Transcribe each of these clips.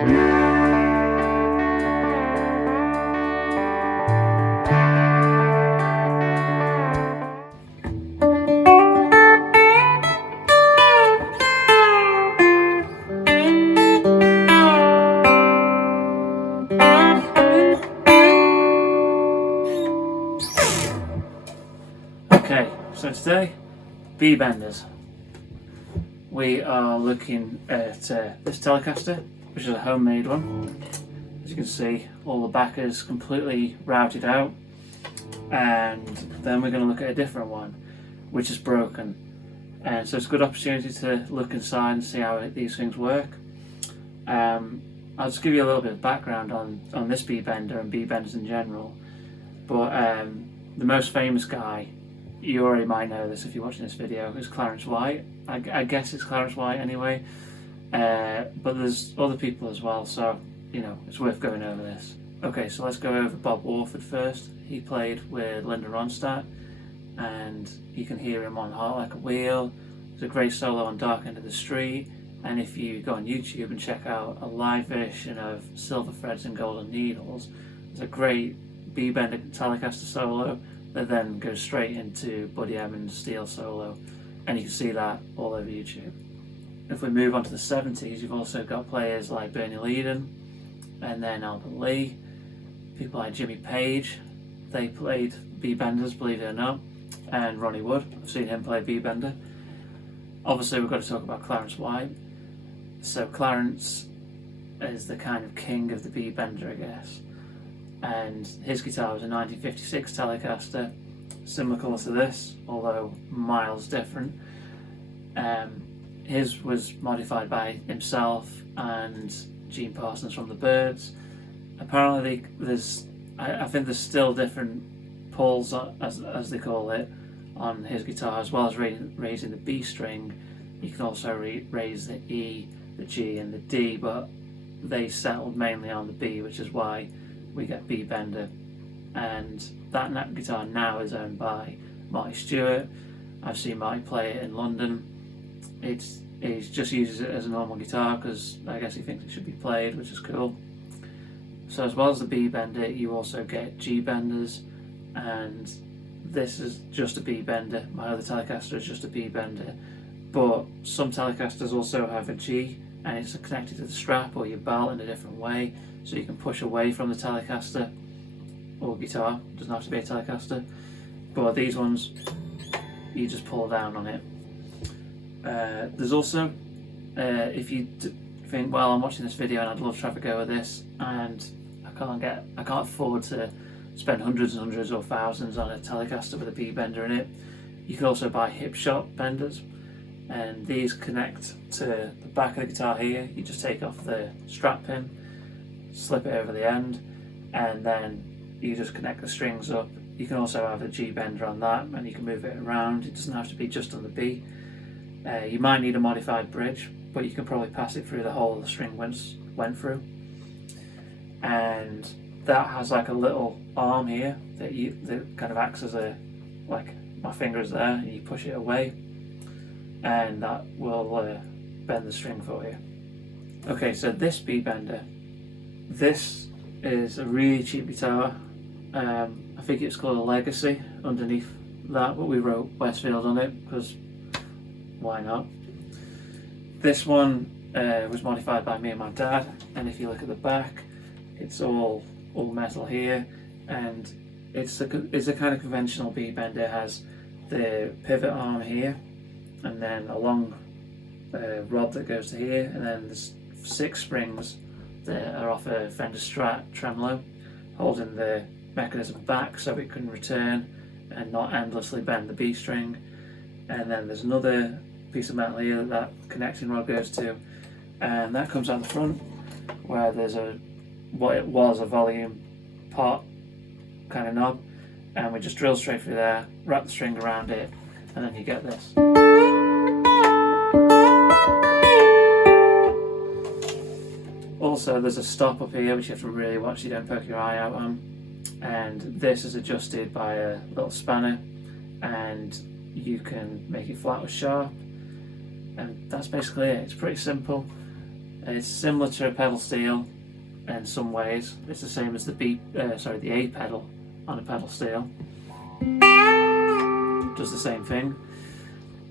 Okay, so today, B benders. We are looking at this Telecaster, which is a homemade one. As you can see, all the back is completely routed out, and then we're going to look at a different one, which is broken. And so it's a good opportunity to look inside and see how these things work. I'll just give you a little bit of background on this B bender and B benders in general. But the most famous guy, you already might know this if you're watching this video, is Clarence White. I guess it's Clarence White anyway, but there's other people as well, so you know it's worth going over this. Okay, so let's go over Bob Warford first. He played with Linda Ronstadt, and you can hear him on Heart Like a Wheel. There's a great solo on Dark End of the Street, and if you go on YouTube and check out a live version of Silver Threads and Golden Needles, there's a great B-bender Telecaster solo that then goes straight into Buddy Emmons' steel solo, and you can see that all over YouTube. If we move on to the 70s, you've also got players like Bernie Leadon, and then Albert Lee, people like Jimmy Page. They played B-benders, believe it or not, and Ronnie Wood. I've seen him play B-bender. Obviously we've got to talk about Clarence White. So Clarence is the kind of king of the B-bender, I guess. And his guitar was a 1956 Telecaster, similar colour to this, although miles different. His was modified by himself and Gene Parsons from the Byrds. Apparently I think there's still different pulls, as they call it, on his guitar, as well as raising the B string. You can also raise the E, the G and the D, but they settled mainly on the B, which is why we get B bender. And that guitar now is owned by Marty Stewart. I've seen Marty play it in London. He just uses it as a normal guitar because I guess he thinks it should be played, which is cool. So as well as the B bender, you also get G benders, and this is just a B bender. My other Telecaster is just a B bender, but some Telecasters also have a G, and it's connected to the strap or your belt in a different way, so you can push away from the Telecaster or guitar. It doesn't have to be a Telecaster, but these ones you just pull down on it. There's also, if you think, well, I'm watching this video and I'd love to have a go at this, and I can't afford to spend hundreds and hundreds or thousands on a Telecaster with a B bender in it, you can also buy Hipshot benders, and these connect to the back of the guitar here. You just take off the strap pin, slip it over the end, and then you just connect the strings up. You can also have a G bender on that, and you can move it around. It doesn't have to be just on the B. You might need a modified bridge, but you can probably pass it through the hole the string went through. And that has like a little arm here that kind of acts as a, like my finger's there, and you push it away, and that will bend the string for you. Okay, so this B bender, this is a really cheap guitar. I think it's called a Legacy underneath that, but we wrote Westfield on it because why not? This one was modified by me and my dad, and if you look at the back, it's all metal here, and it's a kind of conventional B bender. It has the pivot arm here, and then a long rod that goes to here, and then there's 6 springs that are off a Fender Strat tremolo, holding the mechanism back so it can return and not endlessly bend the B string. And then there's another piece of metal here that connecting rod goes to, and that comes out the front, where there's what it was a volume pot kind of knob, and we just drill straight through there, wrap the string around it, and then you get this. Also, there's a stop up here which you have to really watch you don't poke your eye out on, and this is adjusted by a little spanner, and you can make it flat or sharp, and that's basically it. It's pretty simple. It's similar to a pedal steel in some ways. It's the same as the A pedal on a pedal steel. Does the same thing,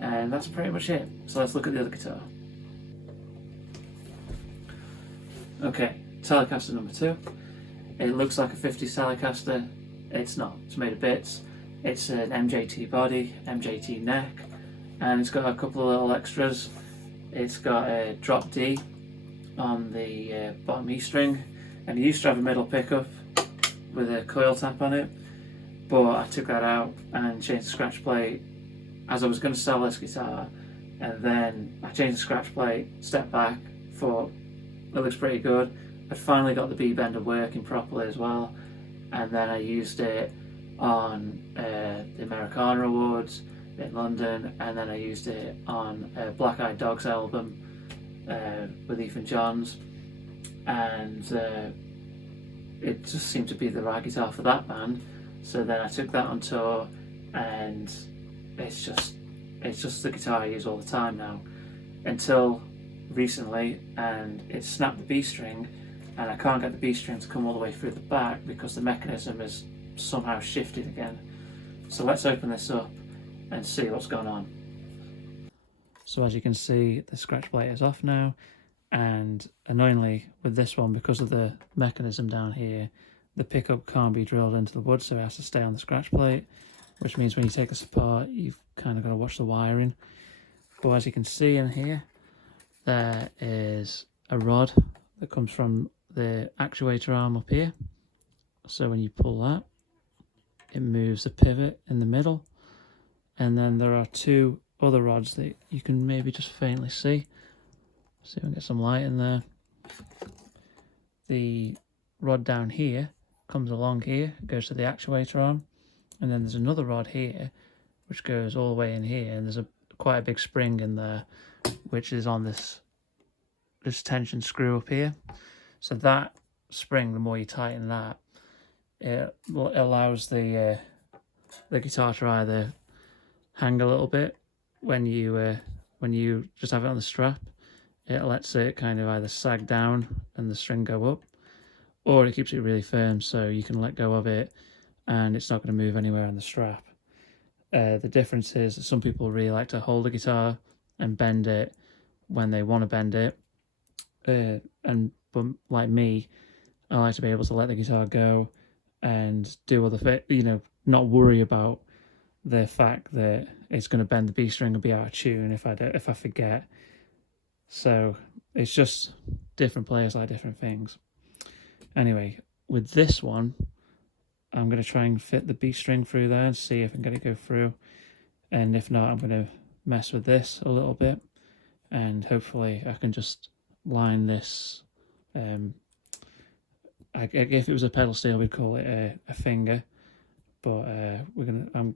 and that's pretty much it. So let's look at the other guitar. Okay, Telecaster number 2. It looks like a 50s Telecaster. It's not. It's made of bits. It's an MJT body, MJT neck, and it's got a couple of little extras. It's got a drop D on the bottom E string, and it used to have a middle pickup with a coil tap on it, but I took that out and changed the scratch plate as I was going to sell this guitar, and then I changed the scratch plate, stepped back, thought it looks pretty good. I'd finally got the B bender working properly as well, and then I used it on the Americana Awards in London, and then I used it on Black Eyed Dog's album with Ethan Johns, and it just seemed to be the right guitar for that band. So then I took that on tour, and it's just the guitar I use all the time now, until recently, and it snapped the B string, and I can't get the B string to come all the way through the back because the mechanism is somehow shifted again. So let's open this up and see what's going on. So as you can see, the scratch plate is off now, and annoyingly with this one, because of the mechanism down here, the pickup can't be drilled into the wood, so it has to stay on the scratch plate, which means when you take this apart, you've kind of got to watch the wiring. But as you can see in here, there is a rod that comes from the actuator arm up here. So when you pull that, it moves the pivot in the middle, and then there are 2 other rods that you can maybe just faintly see. See if we can get some light in there. The rod down here comes along here, goes to the actuator arm, and then there's another rod here which goes all the way in here, and there's quite a big spring in there which is on this tension screw up here. So that spring, the more you tighten that, it allows the guitar to either hang a little bit when you just have it on the strap. It lets it kind of either sag down and the string go up, or it keeps it really firm so you can let go of it and it's not going to move anywhere on the strap. The difference is that some people really like to hold the guitar and bend it when they want to bend it, but like me, I like to be able to let the guitar go and do other not worry about the fact that it's going to bend the B string and be out of tune if I forget. So it's just different players like different things. Anyway, with this one, I'm going to try and fit the B string through there and see if I can get it go through, and if not, I'm going to mess with this a little bit, and hopefully I can just line this. If it was a pedal steel, we'd call it a finger, but I'll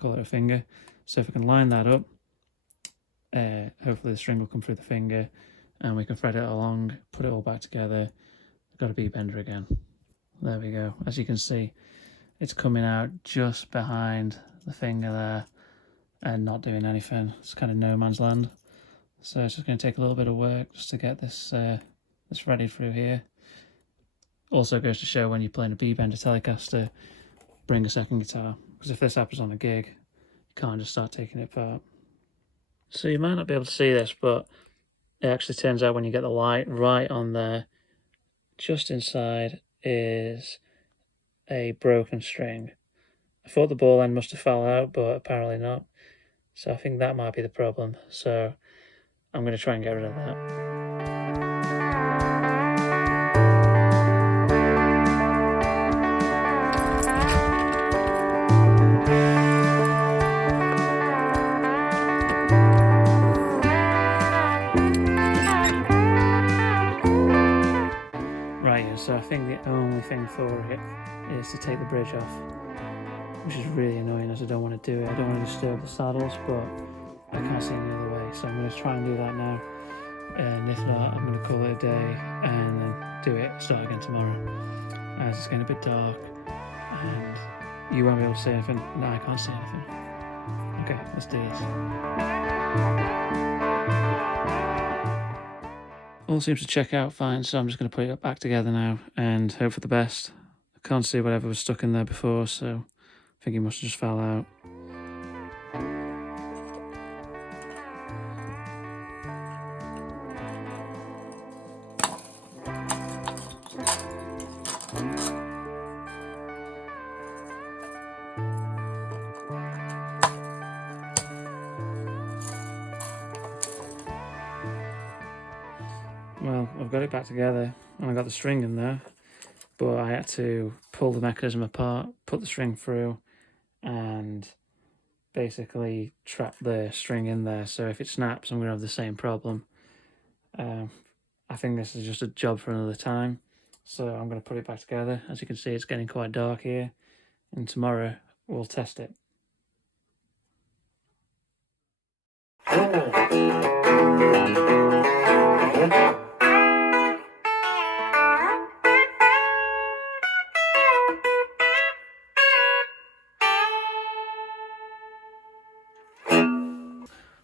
call it a finger. So if I can line that up, hopefully the string will come through the finger, and we can thread it along, put it all back together. I've got a B bender again. There we go. As you can see, it's coming out just behind the finger there and not doing anything. It's kind of no man's land. So it's just going to take a little bit of work just to get this threaded through here. Also goes to show when you're playing a B bender Telecaster, bring a second guitar, because if this happens on a gig, you can't just start taking it apart. So you might not be able to see this, but it actually turns out when you get the light right on there, just inside is a broken string. I thought the ball end must have fell out, but apparently not. So I think that might be the problem. So I'm going to try and get rid of that. So I think the only thing for it is to take the bridge off, which is really annoying as I don't want to do it. I don't want to disturb the saddles, but I can't see any other way. So I'm going to try and do that now. And if not, I'm going to call it a day and then do it, start again tomorrow. As it's getting a bit dark and you won't be able to see anything. No, I can't see anything. Okay, let's do this. all seems to check out fine, so I'm just going to put it back together now and hope for the best. I can't see whatever was stuck in there before, so I think it must have just fell out. Well, I've got it back together and I got the string in there, but I had to pull the mechanism apart, put the string through, and basically trap the string in there. So if it snaps, I'm going to have the same problem. I think this is just a job for another time, so I'm going to put it back together. As you can see, it's getting quite dark here, and tomorrow we'll test it.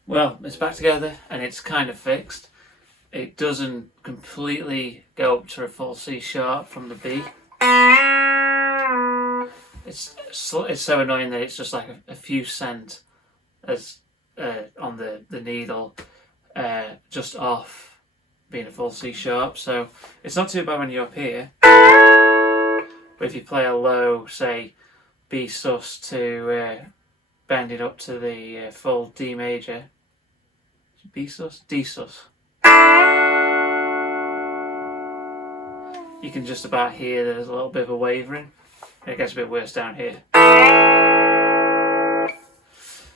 Well, it's back together and it's kind of fixed. It doesn't completely go up to a full C sharp from the B. It's so annoying that it's just like a few cent as on the needle, just off being a full C sharp. So it's not too bad when you're up here. But if you play a low, say B sus to bend it up to the full D major, B sus, D sus, you can just about hear there's a little bit of a wavering. It gets a bit worse down here.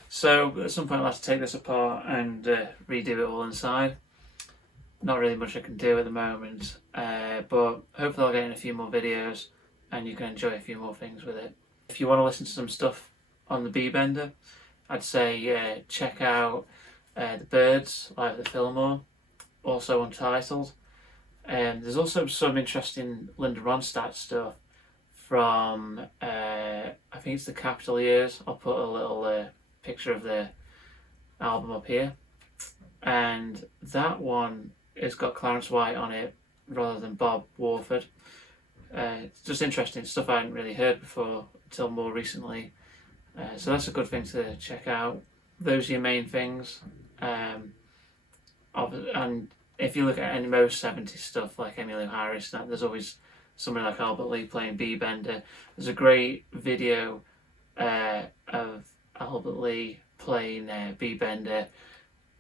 So at some point I'll have to take this apart and redo it all inside. Not really much I can do at the moment, but hopefully I'll get in a few more videos and you can enjoy a few more things with it. If you want to listen to some stuff on the B-bender, I'd say check out The Birds live at the Fillmore, also Untitled. There's also some interesting Linda Ronstadt stuff from, I think it's the Capitol Years. I'll put a little picture of the album up here. And that one has got Clarence White on it rather than Bob Warford. It's just interesting stuff I hadn't really heard before until more recently. So that's a good thing to check out. Those are your main things. And if you look at any most 70s stuff like Emmylou Harris, there's always somebody like Albert Lee playing B-bender. There's a great video of Albert Lee playing B-bender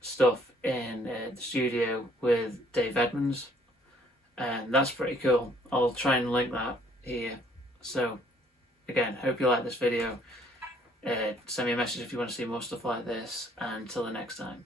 stuff in the studio with Dave Edmunds, and that's pretty cool. I'll try and link that here. So again, hope you like this video. Send me a message if you want to see more stuff like this, and until the next time.